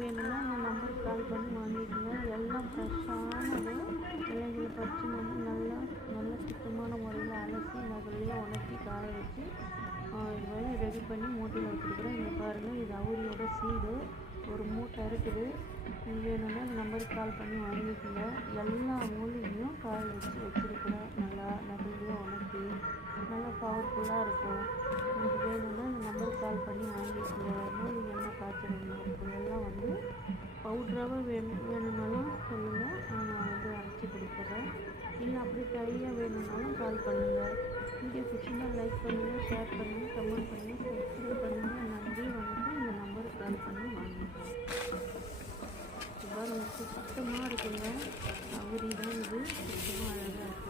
வேணும்னா இந்த நம்பருக்கு கால் பண்ணி வாங்கிக்கோங்க. எல்லாம் ஃப்ரெஷ்ஷானது. இலைகளை பறித்து நல்லா நல்ல சுத்தமான முறையில் அலசி நகலையாக உணர்த்தி காய வச்சு இது மாதிரி ரெடி பண்ணி மூட்டையில் வச்சுருக்குறேன். இங்கே பாருங்கள், இது அவுரியோட சீடு. ஒரு மூட்டை இருக்குது. இது வேணும்னா இந்த நம்பருக்கு கால் பண்ணி வாங்கிக்கோங்க. எல்லா மூலிகையும் காய வச்சு வச்சுருக்குறேன். நல்லா நகலையாக உணர்த்தி நல்லா பவர்ஃபுல்லாக இருக்கும். உங்களுக்கு வேணும்னா இந்த நம்பருக்கு கால் பண்ணி வாங்கிக்கோங்க. மூலிகை என்ன காய்ச்சல் எல்லாம் வந்து பவுட்ராக வேணும்னாலும் சொல்லுங்கள், நான் வந்து அரைச்சி கொடுக்குறேன். இல்லை அப்படி ட்ரையாக வேணும்னாலும் கால் பண்ணுங்கள். வீடியோ பிடிச்சிருந்தா லைக் பண்ணுங்கள், ஷேர் பண்ணுங்கள், கமெண்ட் பண்ணுங்கள், சப்ஸ்கிரைப் பண்ணுங்கள். நன்றி, வணக்கம். இந்த நம்பருக்கு கால் பண்ணி வாங்கிக்கோங்க. சுத்தமாக இருக்குங்க. அவரி தான் இது சுத்தமாக அழகாக இருக்கும்.